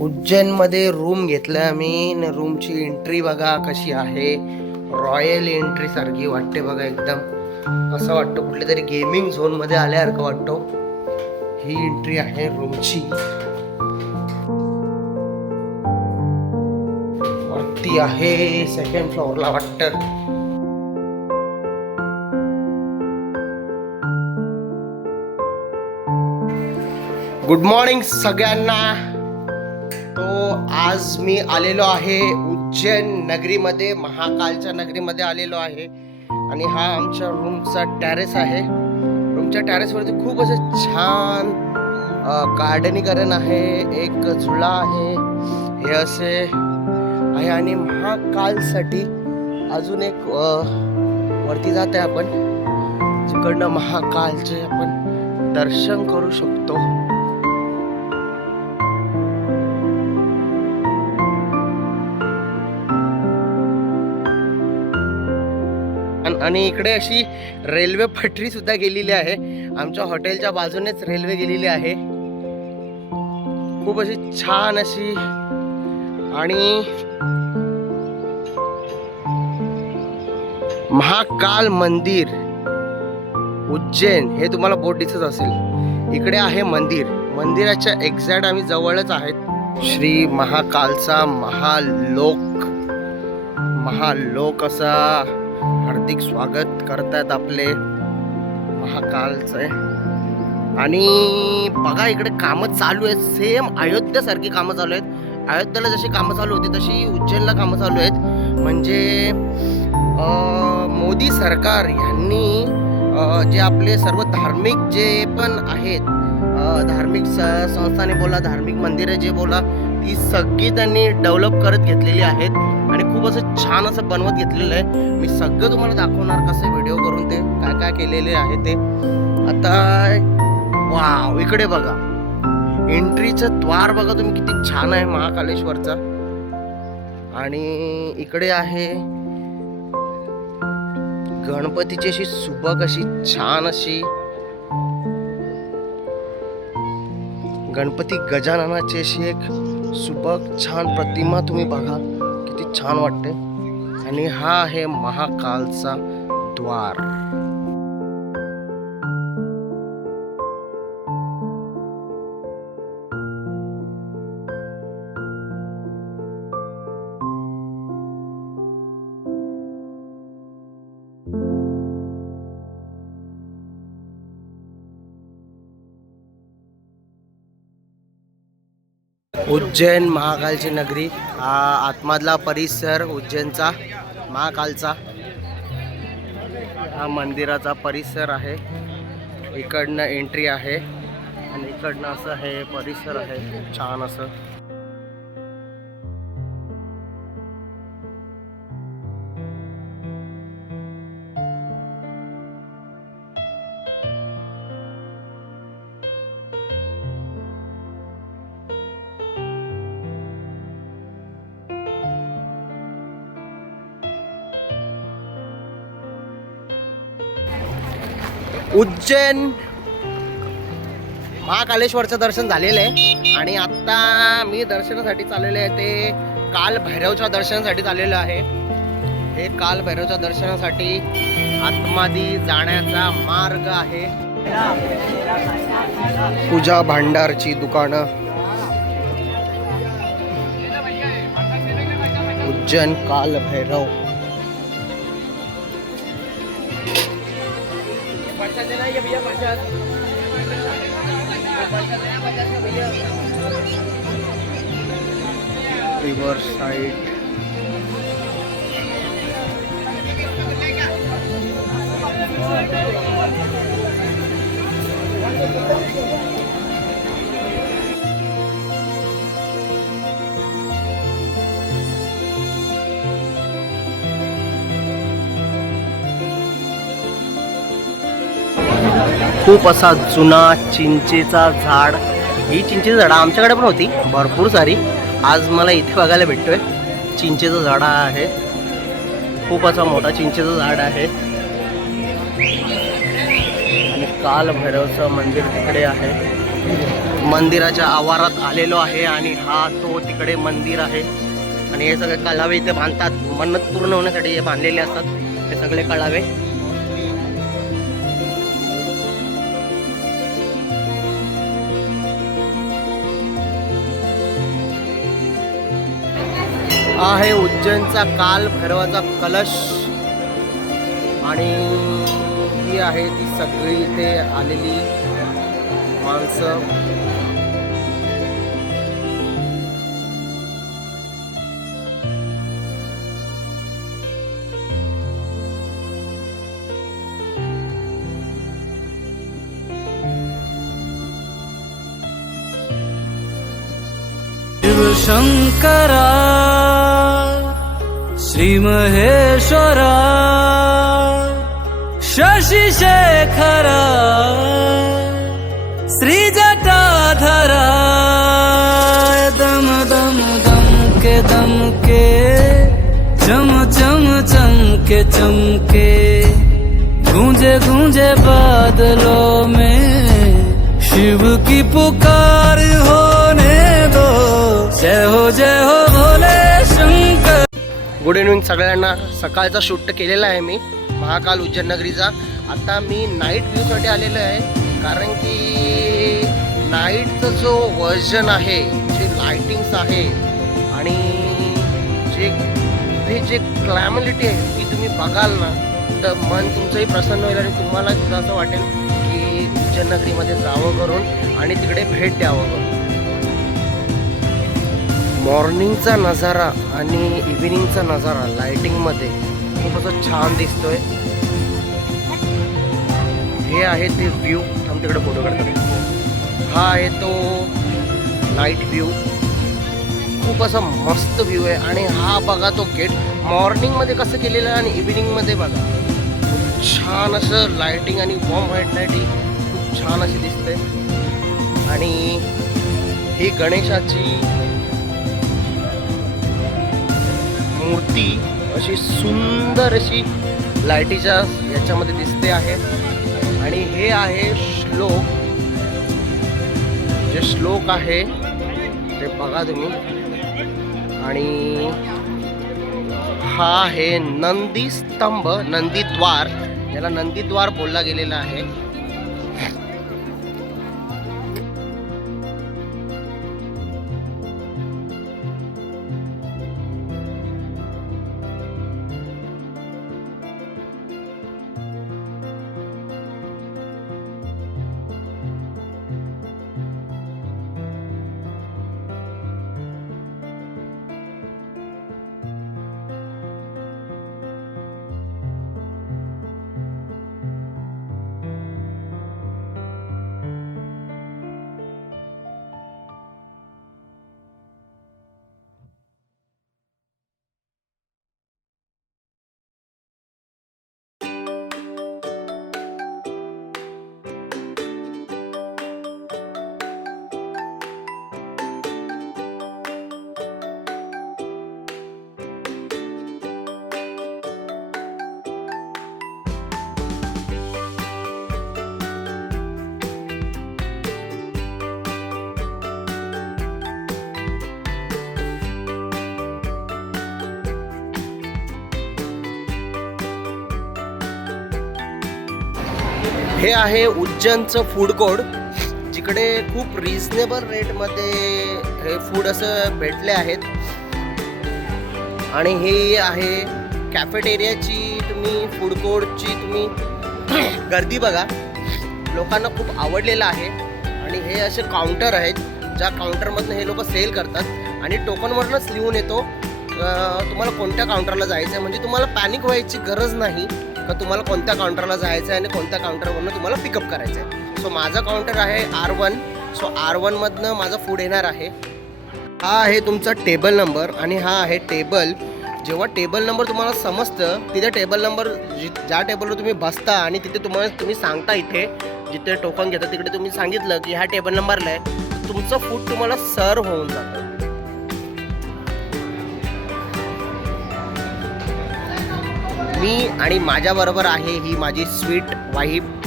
उज्जैनमध्ये room घेतला आम्ही. रूमची एंट्री बघा कशी आहे. रॉयल एंट्री सारखी वाटते बघा. एकदम असं वाटतं कुठल्या तरी गेमिंग झोन मध्ये आल्यासारखं वाटतो. ही एंट्री आहे रूमची. वरती आहे सेकंड फ्लोअरला वाटतं. गुड मॉर्निंग सगळ्यांना. तो आज मी आलेलो आहे उज्जैन नगरीमध्ये, महाकालच्या नगरीमध्ये आलेलो आहे. आणि हा आमच्या रूमचा टेरेस आहे. रूमच्या टेरेसवरती खूप असं छान गार्डनीकरण आहे. एक झुला आहे, हे असे आहे. आणि महाकालसाठी अजून एक वरती जाते आपण, जिकडनं महाकालचे आपण दर्शन करू शकतो. आणि इकडे अशी रेल्वे पटरी सुद्धा गेलेली आहे. आमच्या हॉटेलच्या बाजूनेच रेल्वे गेलेली आहे. खूप अशी छान अशी. आणि महाकाल मंदिर उज्जैन हे तुम्हाला बोर्ड दिसत असेल. इकडे आहे मंदिर. मंदिराच्या एक्झॅक्ट आम्ही जवळच आहेत. श्री महाकालचा महालोक असा हार्दिक स्वागत करतात आपले महाकालचे. आणि बघा इकडे कामं चालू आहेत. सेम अयोध्यासारखी कामं चालू आहेत. अयोध्येला जशी कामं चालू होती तशी उज्जैनला कामं चालू आहेत. म्हणजे मोदी सरकार यांनी जे आपले सर्व धार्मिक जे पण आहेत, धार्मिक संस्थाने बोला, धार्मिक मंदिरे जे बोला, ती सगळी त्यांनी डेव्हलप करत घेतलेली आहेत. आणि खूप असं छान असं बनवत घेतलेलं आहे. मी सगळं तुम्हाला दाखवणार कसे व्हिडिओ करून ते काय काय केलेले आहे ते. आता वाव, इकडे बघा एंट्रीचं द्वार बघा तुम्ही किती छान आहे महाकालेश्वरचा. आणि इकडे आहे गणपतीची अशी सुबक अशी छान अशी गणपती गजाननाची अशी एक सुबक छान प्रतिमा तुम्ही बघा किती छान वाटते. आणि हा आहे महाकालचा द्वार. उज्जैन महाकालची नगरी, हा आतमधला परिसर उज्जैनचा महाकालचा. हा मंदिराचा परिसर आहे. इकडनं एंट्री आहे आणि इकडनं असं हे परिसर आहे छान असं. उज्जैन महाकालेश्वरचं दर्शन झालेलं आहे. आणि आता मी दर्शनासाठी चाललेले आहे ते काल भैरवच्या दर्शनासाठी चाललेलं आहे. हे काल भैरवच्या दर्शनासाठी आतमध्ये जाण्याचा मार्ग आहे. पूजा भांडारची दुकानं, उज्जैन काल भैरव. रिव्हर साइड खूप असा जुना चिंचेचा झाड. ही चिंचेची झाडं आमच्याकडे पण होती भरपूर सारी. आज मला इथे बघायला भेटतोय. चिंचेचं झाड आहे. खूप असा मोठा चिंचेचं झाड आहे. आणि काल भैरवचं मंदिर तिकडे आहे. मंदिराच्या आवारात आलेलो आहे आणि हा तो तिकडे मंदिर आहे. आणि हे सगळे कळावे इथे बांधतात, मन्नत पूर्ण होण्यासाठी हे बांधलेले असतात हे सगळे कळावे. हा आहे उज्जैनचा काल भैरवाचा कलश आणि ही आहे ती सगळी इथे आलेली माणसं. शिव शंकरा श्री महेश्वरा शशि शेखरा श्री जटाधरा दम दम दम के चम चम चमके चमके गूंजे गूंजे बादलों में शिव की पुकार होने दो. जय हो भोले शंकर. गुड इव्हनिंग सगळ्यांना. सकाळचा शूट केलेला आहे मी महाकाल उज्जैन नगरीचा. आता मी नाईट व्ह्यूसाठी आलेलो आहे कारण की नाईटचं जो व्हर्जन आहे, जे लायटिंग्स आहे आणि जे क्लॅमिलिटी आहे ती तुम्ही बघाल ना तर मन तुमचंही प्रसन्न होईल आणि तुम्हाला सुद्धा असं वाटेल की उज्जैन नगरीमध्ये जावं करून आणि तिकडे भेट द्यावं करून. मॉर्निंगचा नजारा आणि इव्हिनिंगचा नजारा लाइटिंगमध्ये खूप असं छान दिसतोय. हे आहे ते व्ह्यू. थांब तिकडे फोटो काढतात. हा आहे तो नाईट व्ह्यू. खूप असा मस्त व्ह्यू आहे. आणि हा बघा तो गेट मॉर्निंगमध्ये कसं केलेलं आहे आणि इव्हिनिंगमध्ये बघा खूप छान असं लाइटिंग आणि वॉर्म व्हाईट लाईट ही खूप छान अशी दिसते. आणि ही गणेशाची मूर्ती अशी सुंदर अशी लाईटीच्या याच्यामध्ये दिसते आहे. आणि हे आहे श्लोक. जे श्लोक आहे ते बघा तुम्ही. आणि हा आहे नंदी स्तंभ, नंदीद्वार, याला नंदीद्वार बोलला गेलेला आहे. हे आहे उज्जैनचं फूड कोर्ट, जिकडे खूप रिझनेबल रेटमध्ये हे फूड असं भेटले आहेत. आणि हे आहे कॅफेटेरियाची तुम्ही फूड कोर्टची तुम्ही गर्दी बघा, लोकांना खूप आवडलेलं आहे. आणि हे असे काउंटर आहेत, ज्या काउंटरमधनं हे लोक सेल करतात आणि टोकनवरनंच लिहून येतो तुम्हाला कोणत्या काउंटरला जायचं आहे. म्हणजे तुम्हाला पॅनिक व्हायची गरज नाही का तुम्हाला कोणत्या काउंटरला जायचं आहे आणि कोणत्या काउंटरवरनं तुम्हाला पिकअप करायचं आहे. सो माझा काउंटर आहे R1. सो R1मधनं माझं फूड येणार आहे. हा आहे तुमचा टेबल नंबर आणि हा आहे टेबल. जेव्हा टेबल नंबर तुम्हाला समजतं तिथे टेबल नंबर ज्या टेबलवर तुम्ही बसता आणि तिथे तुम्ही सांगता, इथे जिथे टोकन घेता तिकडे तुम्ही सांगितलं की ह्या टेबल नंबरला आहे, तुमचं फूड तुम्हाला सर्व होऊन जातं. मी आणि माझ्याबरोबर आहे ही माझी स्वीट वाईफ